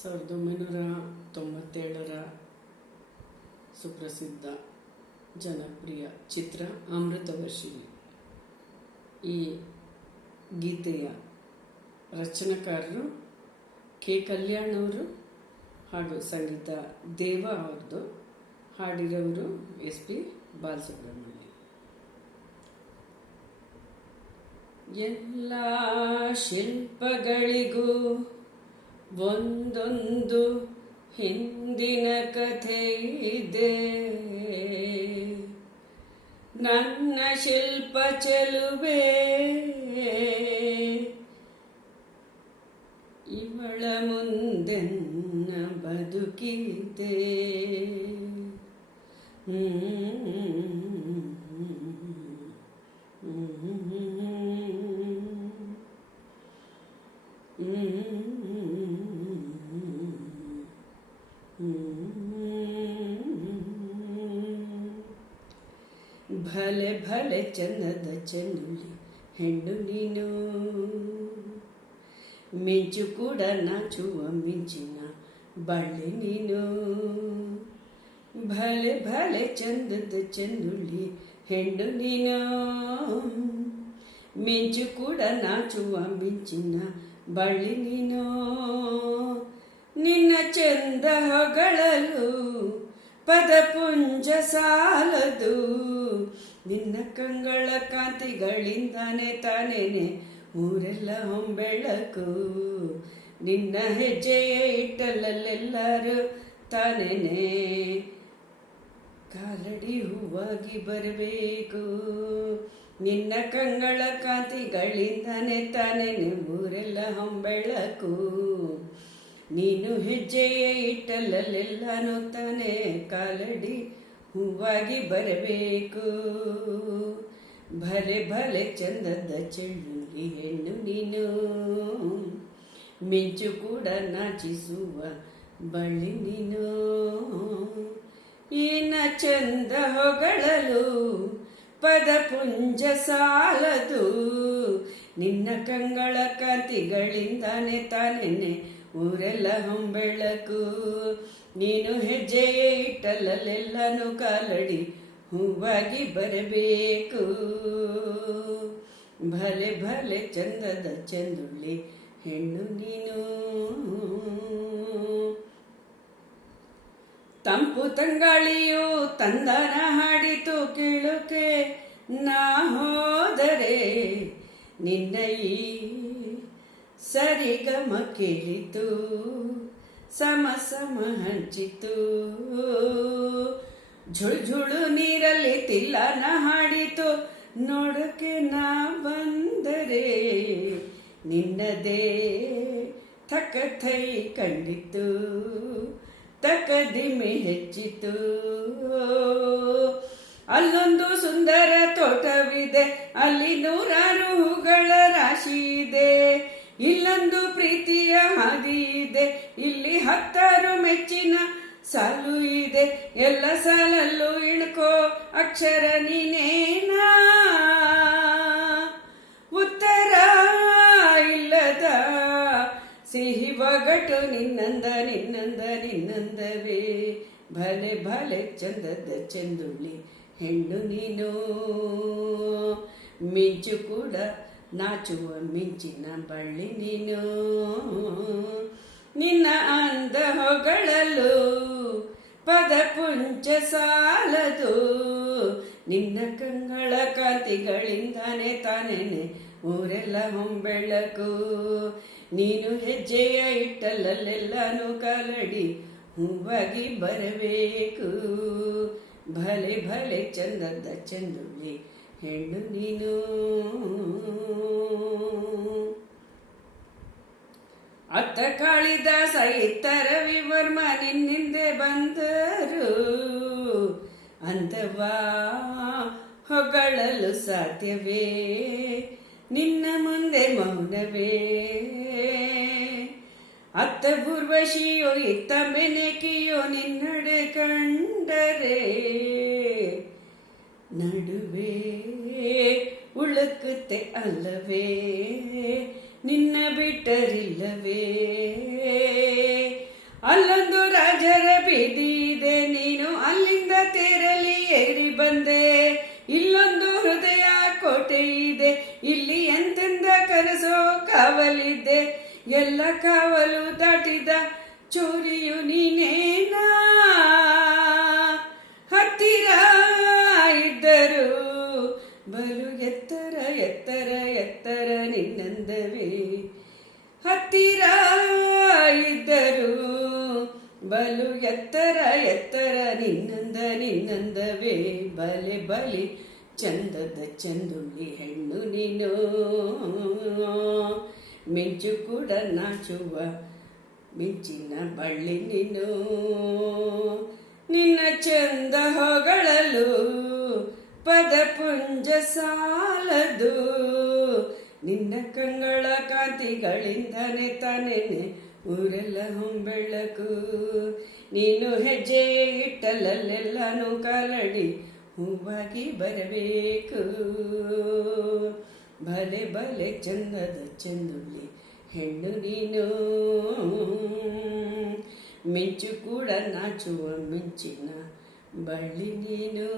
1997ರ ಸುಪ್ರಸಿದ್ಧ ಜನಪ್ರಿಯ ಚಿತ್ರ ಅಮೃತವರ್ಷಿಣಿ. ಈ ಗೀತೆಯ ರಚನಾಕಾರರು ಕೆ. ಕಲ್ಯಾಣ್ ಅವರು ಹಾಗೂ ಸಂಗೀತ ದೇವ ಅವ್ರದ್ದು, ಹಾಡಿರೋರು SP ಬಾಲಸುಬ್ರಹ್ಮಣ್ಯ. ಎಲ್ಲ ಶಿಲ್ಪಗಳಿಗೂ ಒಂದೊಂದು ಹಿಂದಿನ ಕಥೆ ಇದೆ. ನನ್ನ ಶಿಲ್ಪ ಚೆಲುವೆ ಇವಳ ಮುಂದೆನ್ನ ಬದುಕಿದೆ. ಭಲೆ ಭಲೆ ಚಂದದ ಚೆನ್ನುಲಿ ಹೆಣ್ಣು ನೀನು, ಮಿಂಚು ಕೂಡ ನಾಚುವ ಮಿಂಚಿನ ಬಳ್ಳಿ ನೀನು. ಭಲೆ ಭಲೆ ಚಂದದ ಚೆನ್ನುಲಿ ಹೆಣ್ಣು ನೀನು, ಮಿಂಚು ಕೂಡ ನಾಚುವ ಮಿಂಚಿನ ಬಳ್ಳಿ ನೀನು. ನಿನ್ನ ಚಂದ ಹೊಗಳಲು ಪದಪುಂಜ ಸಾಲದು, ನಿನ್ನ ಕಂಗಳ ಕಾಂತಿಗಳಿಂದಾನೆ ತಾನೇನೆ ಊರೆಲ್ಲ ಹೊಂಬೆಳಕು. ನಿನ್ನ ಹೆಜ್ಜೆಯ ಇಟ್ಟಲೆಲ್ಲರೂ ತಾನೇನೆ ಕಾಲಡಿ ಹೂವಾಗಿ ಬರಬೇಕು. ನಿನ್ನ ಕಂಗಳ ಕಾಂತಿಗಳಿಂದಾನೆ ತಾನೇನೆ ಊರೆಲ್ಲ ಹೊಂಬೆಳಕು. ನೀನು ಹೆಜ್ಜೆಯ ಇಟ್ಟಲೆಲ್ಲನೂ ತಾನೇ ಕಾಲಡಿ ಹೂವಾಗಿ ಬರಬೇಕು. ಭಲೆ ಭಲೆ ಚಂದದ ಚೆಳ್ಳುಲಿ ಹೆಣ್ಣು ನೀನು, ಮಿಂಚು ಕೂಡ ನಾಚಿಸುವ ಬಳ್ಳಿ ನೀನು. ಏನ ಚಂದ ಹೊಗಳಲು ಪದಪುಂಜ ಸಾಲದು, ನಿನ್ನ ಕಂಗಳ ಕಾಂತಿಗಳಿಂದಾನೆ ತಾನೇನೆ ಊರೆಲ್ಲ ಹೊಂಬೆಳಕು. ನೀನು ಹೆಜ್ಜೆಯ ಇಟ್ಟಲೆಲ್ಲನೂ ಕಾಲಡಿ ಹೂವಾಗಿ ಬರಬೇಕು. ಭಲೆ ಭಲೆ ಚಂದದ ಚೆಂದುಳ್ಳಿ ಹೆಣ್ಣು ನೀನು. ತಂಪು ತಂಗಾಳಿಯು ತಂದನ ಹಾಡಿತು ಕೇಳುಕೆ ನಾ ಹೋದರೆ, ನಿನ್ನ ಈ ಸರಿಗಮ ಕೇಳಿತು ಸಮ ಸಮ ಹಂಚಿತು. ಝುಳು ನೀರಲ್ಲಿ ತಿಲ್ಲನ ಹಾಡಿತು ನೋಡಕ್ಕೆ ನಾ ಬಂದರೆ, ನಿನ್ನದೇ ಥಕಥೈ ಕಂಡಿತು ತಕದಿಮೆ ಹೆಚ್ಚಿತು. ಅಲ್ಲೊಂದು ಸುಂದರ ತೋಟವಿದೆ, ಅಲ್ಲಿ ನೂರಾರು ಹೂಗಳ ರಾಶಿ ಇದೆ. ಇಲ್ಲೊಂದು ಪ್ರೀತಿಯ ಹಾದಿ ಇದೆ, ಇಲ್ಲಿ 10 ಮೆಚ್ಚಿನ ಸಾಲು ಇದೆ. ಎಲ್ಲ ಸಾಲಲ್ಲೂ ಇಳ್ಕೋ ಅಕ್ಷರ ನೀನೇನಾ, ಉತ್ತರ ಇಲ್ಲದ ಸಿಹಿ ಒಗಟು ನಿನ್ನಂದ ನಿನ್ನಂದ ನಿನ್ನಂದವೇ. ಭಲೆ ಭಲೆ ಚಂದದ ಚೆಂದುಳ್ಳಿ ಹೆಣ್ಣು ನೀನು, ಮಿಂಚು ಕೂಡ ನಾಚುವ ಮಿಂಚಿನ ಬಳ್ಳಿ ನೀನು. ನಿನ್ನ ಅಂದ ಹೊಗಳಲು ಪದಪುಂಜ ಸಾಲದು, ನಿನ್ನ ಕಂಗಳ ಕಾಂತಿಗಳಿಂದಾನೆ ತಾನೇನೆ ಊರೆಲ್ಲ ಹೊಂಬೆಳಕು. ನೀನು ಹೆಜ್ಜೆಯ ಇಟ್ಟಲೆಲ್ಲನೂ ಕಾಲಡಿ ಹೂವಾಗಿ ಬರಬೇಕು. ಭಲೆ ಭಲೆ ಚಂದದ ಚೆಂದುಳ್ಳಿ ಹೆಣ್ಣು ನೀನು. ಅತ್ತ ಕಾಳಿದಾಸ ಇತ್ತ ರವಿವರ್ಮ ನಿನ್ನಿಂದೆ ಬಂದರು, ಅಂದವಾ ಹೊಗಳಲು ಸಾಧ್ಯವೇ ನಿನ್ನ ಮುಂದೆ ಮೌನವೇ. ಅತ್ತ ಊರ್ವಶಿಯೋ ಇತ್ತ ಮೆನಕಿಯೋ ನಿನ್ನಡೆ ಕಂಡರೆ, ನಡುವೆ ಉಳುಕುತ್ತೆ ಅಲ್ಲವೇ ನಿನ್ನ ಬಿಟ್ಟರಿಲ್ಲವೇ. ಕಾವಲಿದ್ದೆ, ಎಲ್ಲ ಕಾವಲು ದಾಟಿದ ಚೋರಿಯು ನೀನೇನಾ. ಹತ್ತಿರ ಇದ್ದರು ಬಲು ಎತ್ತರ ಎತ್ತರ ಎತ್ತರ ನಿನ್ನಂದವೇ. ಹತ್ತಿರ ಇದ್ದರು ಬಲು ಎತ್ತರ ಎತ್ತರ ನಿನ್ನಂದವೇ. ಬಲೆ ಬಲಿ ಚಂದದ ಚಂದುಳ್ಳಿ ಹೆಣ್ಣು ನೀನು, ಮಿಂಚು ಕೂಡ ನಾಚುವ ಮಿಂಚಿನ ಬಳ್ಳಿ ನೀನು. ನಿನ್ನ ಚಂದ ಹೊಗಳಲು ಪದಪುಂಜ ಸಾಲದು, ನಿನ್ನ ಕಂಗಳ ಕಾಂತಿಗಳಿಂದನೆ ತಾನೇನೆ ಊರೆಲ್ಲ ಹೊಂಬೆಳಕು. ನೀನು ಹೆಜ್ಜೆ ಇಟ್ಟಲಲ್ಲೆಲ್ಲಾನು ಕಾಲಡಿ ಹೂವಾಗಿ ಬರಬೇಕು. ಬಲೆ ಬಲೆ ಚಂದದ ಚಂದುಳ್ಳಿ ಹೆಣ್ಣು ನೀನು, ಮಿಂಚು ಕೂಡ ನಾಚುವ ಮಿಂಚಿನ ಬಳ್ಳಿ ನೀನು.